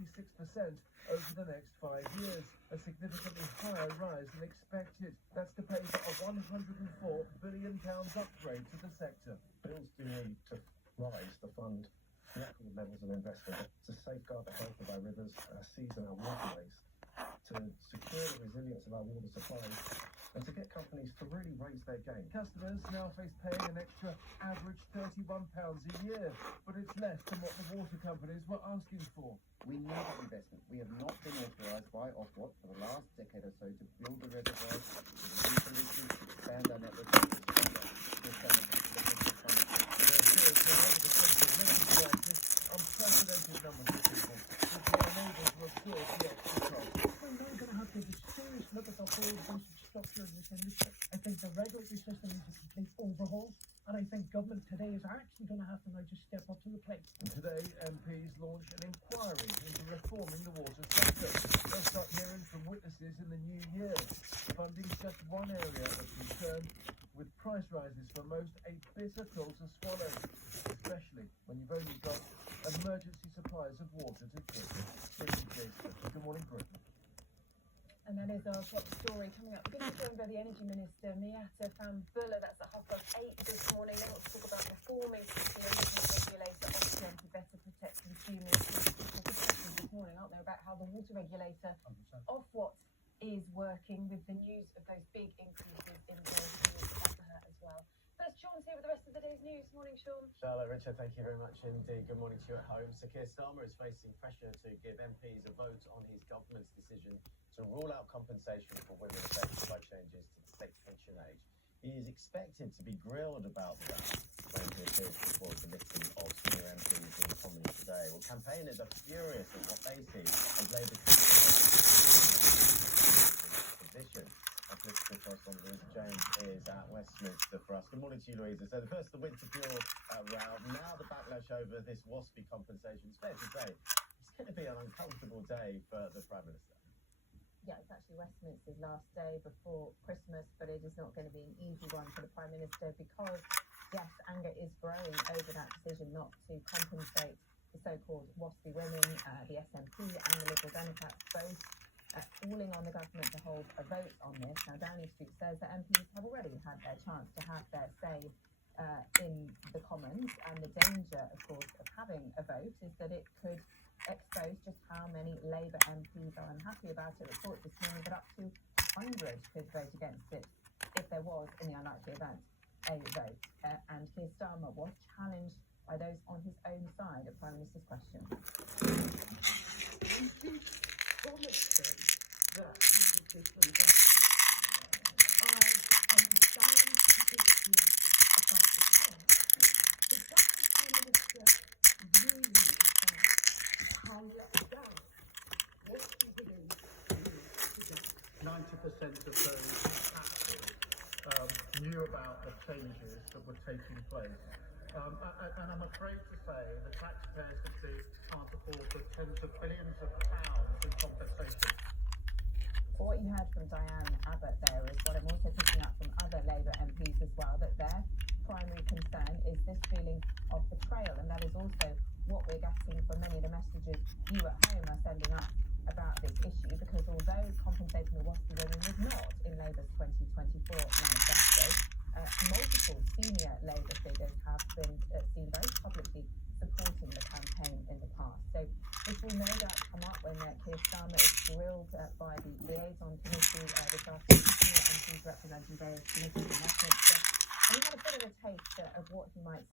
over the next 5 years, a significantly higher rise than expected. That's to pay for a £104 billion upgrade to the sector. Bills do need to rise to fund record levels of investment, to safeguard the health of our rivers, our seas and our waterways, to secure the resilience of our water supplies, and to get companies to really raise their game. Customers now face paying an extra average £31 a year, but it's less than what the water companies were asking for. We need that investment. We have not been authorised by Ofwat for the last decade or so to build the reservoirs, to reduce pollution, to expand our network, to expand our unprecedented numbers of people will be unable to absorb the extra cost. We're now going to have to have a serious look at the whole basic structure of this industry. I think the regulatory system needs a complete overhaul, and I think government today is actually going to have to now just step up to the plate. And today, MPs launch an inquiry into reforming the water sector. They'll start hearing from witnesses in the new year. Funding's just one area of concern, with price rises for most a bitter pill to swallow, especially when you've only got emergency supplies of water to give. Good morning, Britain. And that is our top story coming up. We're going to be joined by the Energy Minister, Miatta Fahnbulleh. That's at 8:30 this morning. They want to talk about reforming the energy regulator Ofgem to better protect consumers. This morning, aren't there, about how the water regulator Ofwat is working with the news of those big increases in bills. For her as well. First, Sean's here with the rest of the day's news. Morning, Sean. Charlotte, Richard, thank you very much indeed. Good morning to you at home. Sir Keir Starmer is facing pressure to give MPs a vote on his government's decision to rule out compensation for women affected by changes to the state pension age. He is expected to be grilled about that when he appears before a committee of senior MPs in Commons today. Well, campaigners are furious at what they see as Labour's position. Our political correspondent Louisa James is at Westminster for us. Good morning to you, Louisa. So the first, the winter fuel row. Now the backlash over this WASPy compensation. It's fair to say it's going to be an uncomfortable day for the Prime Minister. Yeah, it's actually Westminster's last day before Christmas, but it is not going to be an easy one for the Prime Minister because, yes, anger is growing over that decision not to compensate the so-called WASPy women, the SNP and the Liberal Democrats both calling on the government to hold a vote on this. Now, Downing Street says that MPs have already had their chance to have their say in the Commons, and the danger, of course, of having a vote is that it could expose just how many Labour MPs are unhappy about it. Reports this morning that up to 100 could vote against it if there was, in the unlikely event, a vote. And Keir Starmer was challenged by those on his own side at Prime Minister's question. Of those taxes knew about the changes that were taking place. And I'm afraid to say the taxpayers simply can't afford the tens of billions of pounds in compensation. Well, what you heard from Diane Abbott there is what I'm also picking up from other Labour MPs as well, that their primary concern is this feeling of betrayal, and that is also what we're getting from many of the messages you at home are sending us about this issue, because although compensating the WASPy women was not in Labour's 2024 manifesto, multiple senior Labour figures have been seen very publicly supporting the campaign in the past. So this will no doubt come up when Keir Starmer is grilled by the liaison committee this afternoon, senior MPs representing various committees in Westminster. And we had a bit of a taste of what he might